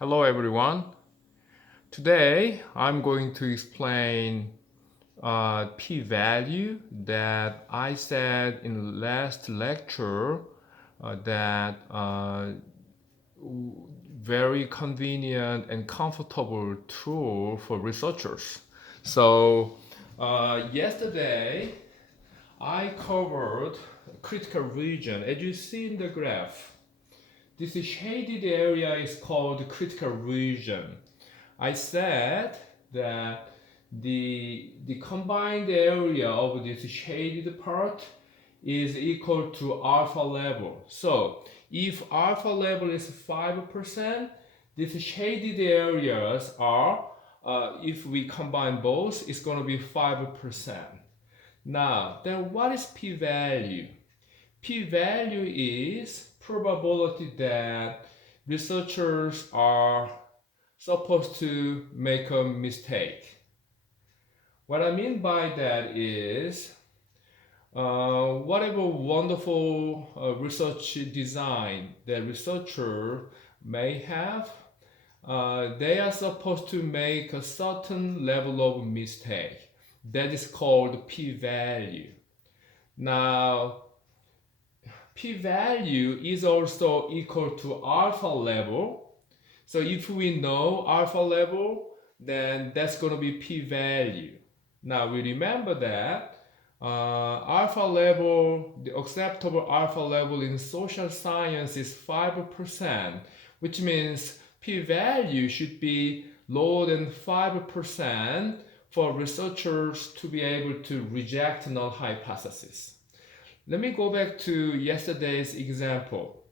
Hello everyone. Today I'm going to explain p-value that I said in the last lecture that very convenient and comfortable tool for researchers. So yesterday I covered critical region. As you see in the graph, this shaded area is called critical region. I said that the combined area of this shaded part is equal to alpha level. So if alpha level is 5%, these shaded areas are, if we combine both, it's going to be 5%. Now, then what is p-value? P-value is probability that researchers are supposed to make a mistake. What I mean by that is whatever wonderful research design the researcher may have, they are supposed to make a certain level of mistake. That is called p-value. Now, p-value is also equal to alpha level. So if we know alpha level, then that's going to be p-value. Now we remember that alpha level, the acceptable alpha level in social science is 5%, which means p-value should be lower than 5% for researchers to be able to reject null hypothesis. Let me go back to yesterday's example.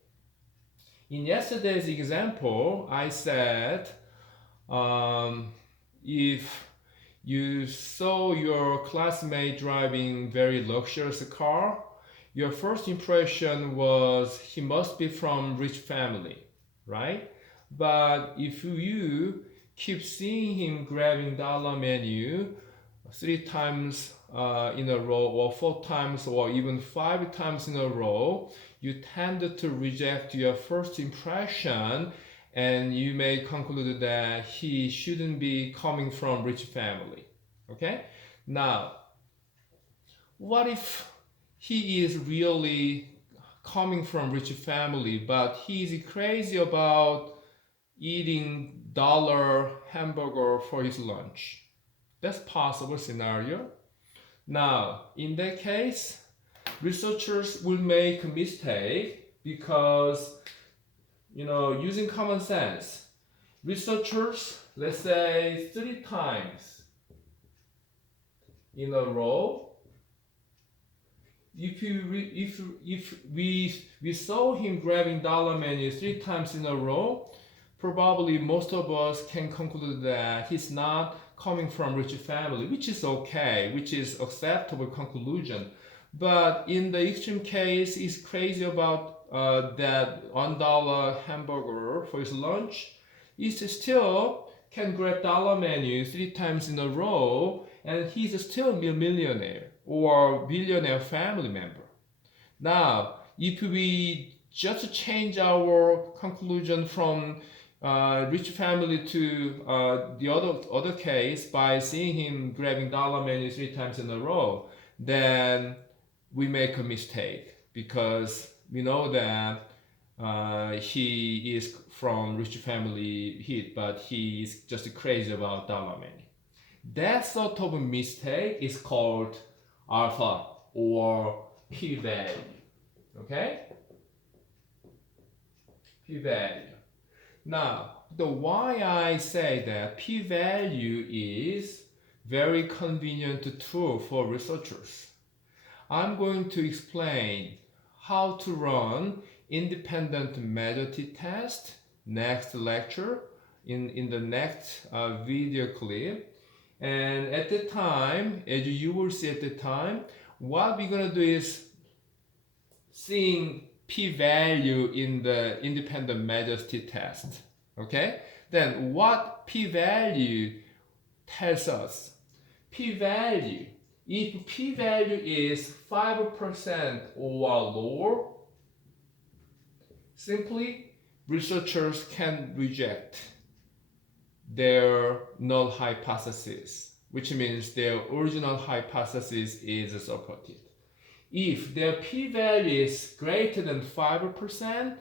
In yesterday's example, I said if you saw your classmate driving very luxurious car, your first impression was he must be from rich family, right? But if you keep seeing him grabbing dollar menu 3 times in a row, or 4 times, or even 5 times in a row, you tend to reject your first impression, and you may conclude that he shouldn't be coming from rich family. Okay? Now, what if he is really coming from rich family, but he is crazy about eating dollar hamburger for his lunch? That's possible scenario. Now, in that case, researchers will make a mistake because, using common sense, researchers, let's say 3 times in a row, if we saw him grabbing dollar menu 3 times in a row, probably most of us can conclude that he's not coming from rich family, which is okay, which is acceptable conclusion. But in the extreme case, he's crazy about that $1 hamburger for his lunch. He still can grab dollar menu 3 times in a row, and he's still a millionaire or billionaire family member. Now, if we just change our conclusion from rich family to the other case by seeing him grabbing dollar menu 3 times in a row, then we make a mistake because we know that he is from rich family, but he is just crazy about dollar menu. That sort of a mistake is called alpha or p-value. Okay? P-value. Now, the why I say that p-value is very convenient tool for researchers. I'm going to explain how to run independent measure t-test next lecture in the next video clip. And at the time, as you will see at the time, what we're gonna do is seeing p-value in the independent measures t-test. Okay? Then what p-value tells us? P-value, if p-value is 5% or lower, simply researchers can reject their null hypothesis, which means their original hypothesis is supported. If their p-value is greater than 5%,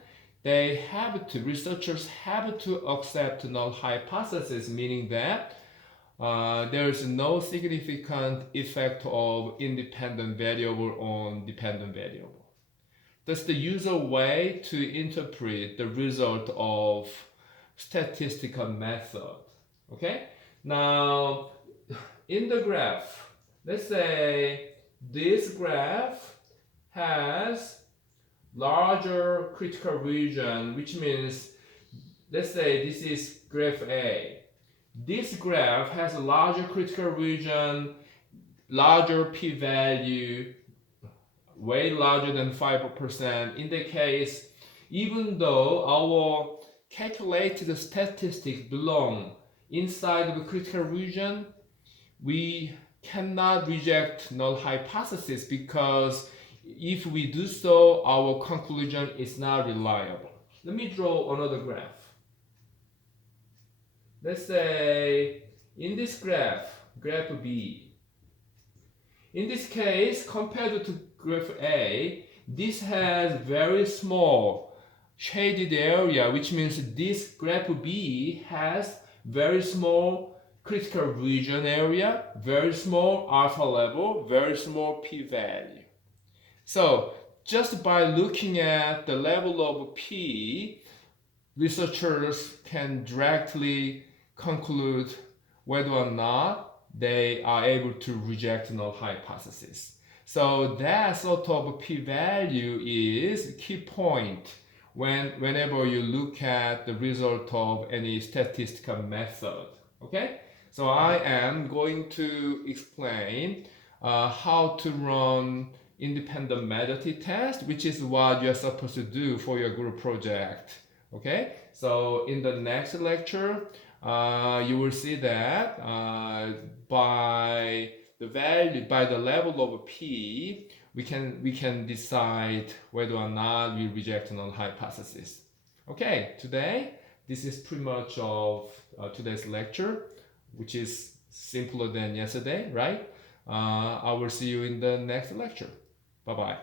researchers have to accept null hypothesis, meaning that there is no significant effect of independent variable on dependent variable. That's the usual way to interpret the result of statistical method. Okay? Now, in the graph, let's say this graph has larger critical region, which means, let's say this is graph A. This graph has a larger critical region, larger p-value, way larger than 5%. In the case, even though our calculated statistics belong inside the critical region, we cannot reject null hypothesis, because if we do so, our conclusion is not reliable. Let me draw another graph. Let's say in this graph B. In this case, compared to graph A, this has very small shaded area, which means this graph B has very small critical region area, very small alpha level, very small p-value. So just by looking at the level of p, researchers can directly conclude whether or not they are able to reject null hypothesis. So that sort of p-value is key point whenever you look at the result of any statistical method. Okay? So I am going to explain how to run independent meta t-test, which is what you're supposed to do for your group project. Okay? So in the next lecture, you will see that by the level of p, we can decide whether or not we reject null hypothesis. Okay, today this is pretty much of today's lecture, which is simpler than yesterday, right? I will see you in the next lecture. Bye bye.